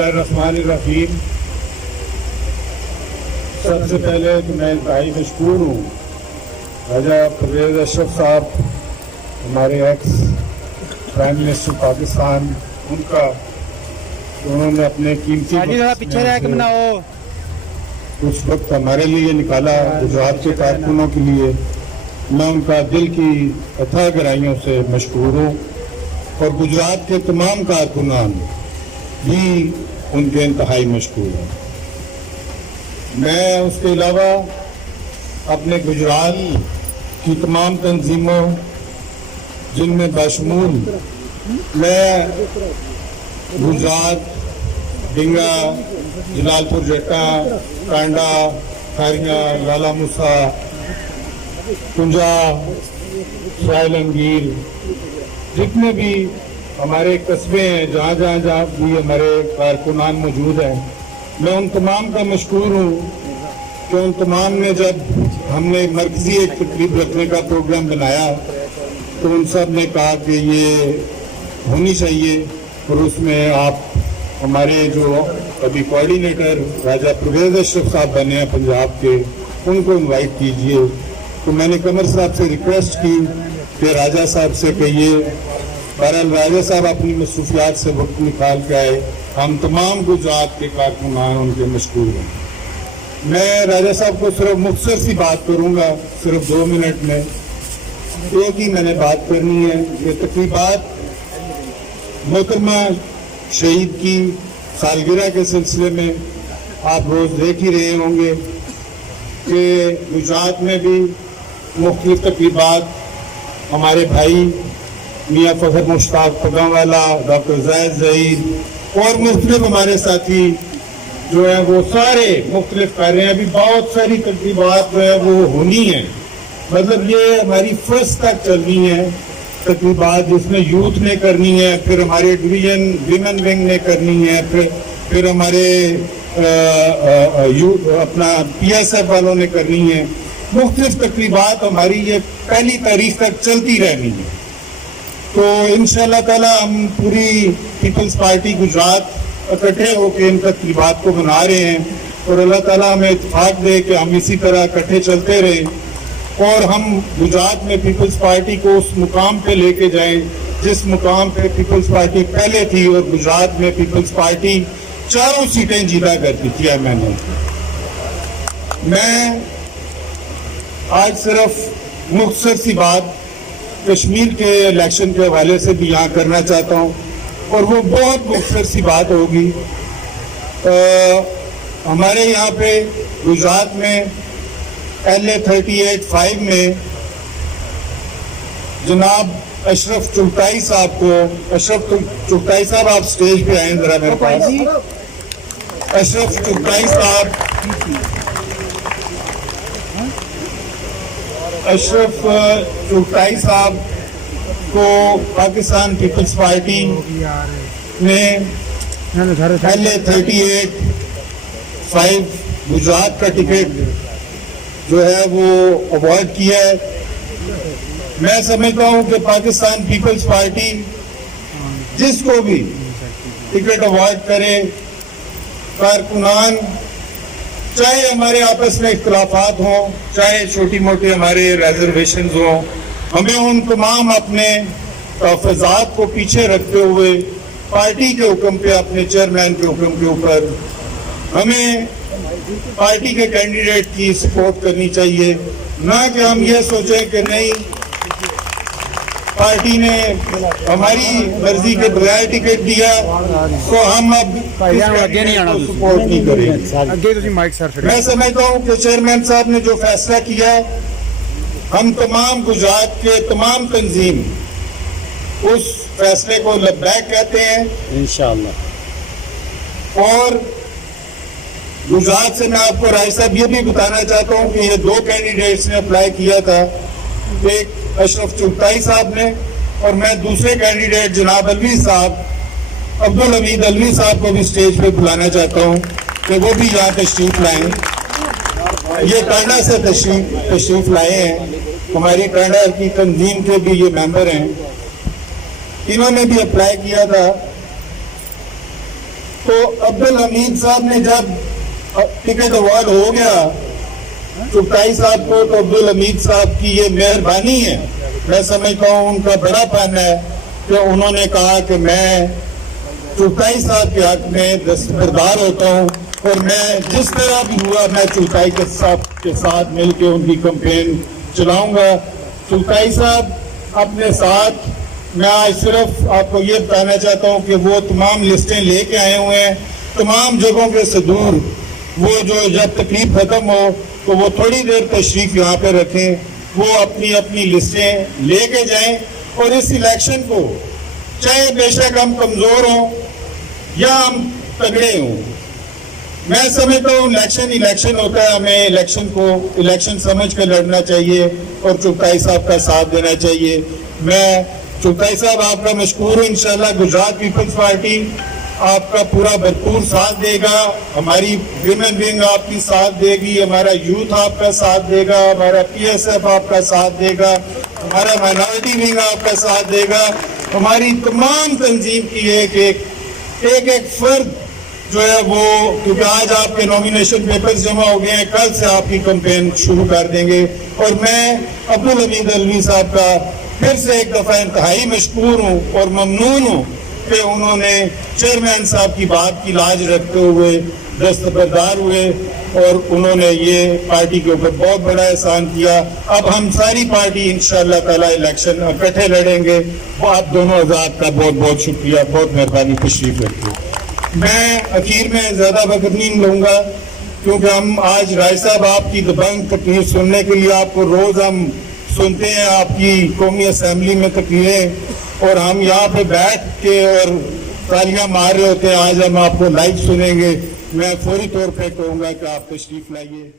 बिस्मिल्लाहिर्रहमानिर्रहीम। सबसे पहले तो मैं इंतहाई मशकूर हूँ राजा परवेज़ अशरफ साहब, हमारे एक्स प्राइम मिनिस्टर पाकिस्तान, उनका उन्होंने अपने कीमती कुछ वक्त हमारे लिए निकाला गुजरात के कारकुनों के लिए। मैं उनका दिल की अथाह गहराइयों से मशकूर हूँ और गुजरात के तमाम कारकुनान भी उनके इंतहाई मशकूर हैं। मैं उसके अलावा अपने गुजरात की तमाम तंजीमों, जिनमें बशमूल मैं गुजरात, डिंगा, जलालपुर जट्टा, कांडा, खारिया, लाला मूसा, कुंजा, साहिल अंगीर, जितने भी हमारे कस्बे हैं, जहाँ भी हमारे कारकुनान मौजूद हैं, मैं उन तमाम का मशकूर हूँ कि उन तमाम ने जब हमने मरकजी एक तकरीब रखने का प्रोग्राम बनाया तो उन सब ने कहा कि ये होनी चाहिए और उसमें आप हमारे जो अभी कोऑर्डिनेटर राजा परवेज़ अशरफ साहब बने हैं पंजाब के, उनको इनवाइट कीजिए। तो मैंने कमर साहब से रिक्वेस्ट की कि राजा साहब से कहिए। बहरहाल राजा साहब अपनी मसरूफियात से वक्त निकाल के आए। हम तमाम गुजरात के कारकुनान उनके मशकूर हैं। मैं राजा साहब को सिर्फ मुख्तसर सी बात करूंगा, सिर्फ 2 मिनट में। एक ही मैंने बात करनी है। ये तकरीबात मोहतरमा शहीद की सालगिरह के सिलसिले में आप रोज देख ही रहे होंगे कि गुजरात में भी मुख्तलिफ तकरीबात हमारे भाई मियाँ फखर मुश्ताक पगावाला, डॉक्टर ज़ैद ज़हीर और मुख्तलिफ हमारे साथी जो है वो सारे मुख्तलिफ कर रहे हैं। अभी बहुत सारी तकरीबात जो है वो होनी है, मतलब ये हमारी फर्स्ट तक चलनी है तकरीबात, जिसमें यूथ ने करनी है, फिर हमारे डिवीजन विमेन विंग ने करनी है, फिर हमारे अपना PSF वालों ने करनी है। मुख्तलिफ तकरीबात हमारी ये 1 तारीख तक चलती रहनी है। तो इंशाअल्लाह ताला हम पूरी पीपल्स पार्टी गुजरात इकट्ठे होकर इन तकरीबात को बना रहे हैं और अल्लाह ताला हमें इत्तेफाक दे कि हम इसी तरह इकट्ठे चलते रहें और हम गुजरात में पीपल्स पार्टी को उस मुकाम पे लेके जाएं जिस मुकाम पे पीपल्स पार्टी पहले थी। और गुजरात में पीपल्स पार्टी 4 सीटें जीता करती थी। मैं आज सिर्फ मुख्तसर सी बात कश्मीर के इलेक्शन के हवाले से भी यहाँ करना चाहता हूँ और वो बहुत मुख्तसर सी बात होगी। हमारे यहाँ पे गुजरात में LA 38-5 में जनाब अशरफ चुगताई साहब को, अशरफ चुगताई साहब आप स्टेज पे आए जरा मेरे पास। अशरफ चुगताई साहब, अशरफ चुगताई साहब को पाकिस्तान पीपल्स पार्टी ने LA 38-5 गुजरात का टिकट जो है वो अवॉर्ड किया है। मैं समझता हूं कि पाकिस्तान पीपल्स पार्टी जिसको भी टिकट अवॉर्ड करे, कारकुनान चाहे हमारे आपस में इख्तलाफात हों, चाहे छोटी मोटी हमारे रिजर्वेशंस हों, हमें उन तमाम अपने तहफ़्फ़ुज़ात को पीछे रखते हुए पार्टी के हुक्म पे, अपने चेयरमैन के हुक्म के ऊपर हमें पार्टी के कैंडिडेट की सपोर्ट करनी चाहिए। ना कि हम ये सोचें कि नहीं पार्टी ने हमारी मर्जी के बगैर टिकट दिया तो हम अब सपोर्ट नहीं करेंगे। मैं समझता हूँ कि चेयरमैन साहब ने जो फैसला किया, हम तमाम गुजरात के तमाम तंजीम उस फैसले को लब्बैक कहते हैं इंशाअल्लाह। और गुजरात से मैं आपको राय साहब ये भी बताना चाहता हूँ कि ये 2 कैंडिडेट्स ने अप्लाई किया था, एक अशरफ चुगताई साहब ने और मैं दूसरे कैंडिडेट जनाब अलवी साहब, अब्दुल हमीद अलवी साहब को भी स्टेज पे बुलाना चाहता हूँ कि वो भी यहाँ तशरीफ लाएं। ये कांडा से तशरीफ लाए हैं, हमारी कांडा की तंजीम के भी ये मेंबर हैं। इन्होंने भी अप्लाई किया था تو عبدالحمید صاحب نے جب ٹکٹ اوارڈ ہو گیا چغتائی صاحب کو، تو عبدالحمید صاحب کی یہ مہربانی ہے، میں سمجھتا ہوں ان کا بڑا پن ہے کہ انہوں نے کہا کہ میں چغتائی صاحب کے حق میں دستبردار ہوتا ہوں، اور میں جس طرح بھی ہوا میں چغتائی صاحب کے ساتھ مل کے ان کی کمپین چلاؤں گا۔ چغتائی صاحب اپنے ساتھ، میں آج صرف آپ کو یہ بتانا چاہتا ہوں کہ وہ تمام لسٹیں لے کے آئے ہوئے ہیں، تمام جگہوں کے صدور، وہ جو جب تقریب ختم ہو تو وہ تھوڑی دیر تشریف یہاں پہ رکھیں، وہ اپنی اپنی لسٹیں لے کے جائیں، اور اس الیکشن کو چاہے بے شک ہم کمزور ہوں یا ہم تگڑے ہوں، میں سمجھتا ہوں الیکشن ہوتا ہے، ہمیں الیکشن سمجھ کر لڑنا چاہیے اور چغتائی صاحب کا ساتھ دینا چاہیے۔ میں چغتائی صاحب آپ کا مشکور ہوں، انشاءاللہ گجرات پیپلز پارٹی آپ کا پورا بھرپور ساتھ دے گا، ہماری ویمن ونگ آپ کی ساتھ دے گی، ہمارا یوتھ آپ کا ساتھ دے گا، ہمارا پی ایس ایف آپ کا ساتھ دے گا، ہمارا مائنورٹی ونگ آپ کا ساتھ دے گا، ہماری تمام تنظیم کی ایک فرد جو ہے وہ، کیونکہ آج آپ کے نومینیشن پیپرز جمع ہو گئے ہیں، کل سے آپ کی کمپین شروع کر دیں گے، اور میں عبدالحمید علوی صاحب کا پھر سے ایک دفعہ انتہائی مشکور ہوں اور ممنون ہوں کہ انہوں نے چیئرمین صاحب کی بات کی لاج رکھتے ہوئے دستبردار ہوئے، اور انہوں نے یہ پارٹی کے اوپر بہت بڑا احسان کیا۔ اب ہم ساری پارٹی انشاءاللہ تعالی الیکشن اکٹھے لڑیں گے۔ وہ آپ دونوں حضرات کا بہت بہت شکریہ، بہت مہربانی، تشریف رکھیے۔ میں اخیر میں زیادہ وقت نہیں لوں گا، کیونکہ ہم آج رائے صاحب آپ کی دبنگ تقریر سننے کے لیے، آپ کو روز ہم سنتے ہیں آپ کی قومی اسمبلی میں تقریریں، اور ہم یہاں پہ بیٹھ کے اور تالیاں مار رہے ہوتے ہیں، آج ہم آپ کو لائیو سنیں گے۔ میں فوری طور پہ کہوں گا کہ آپ تشریف لائیے۔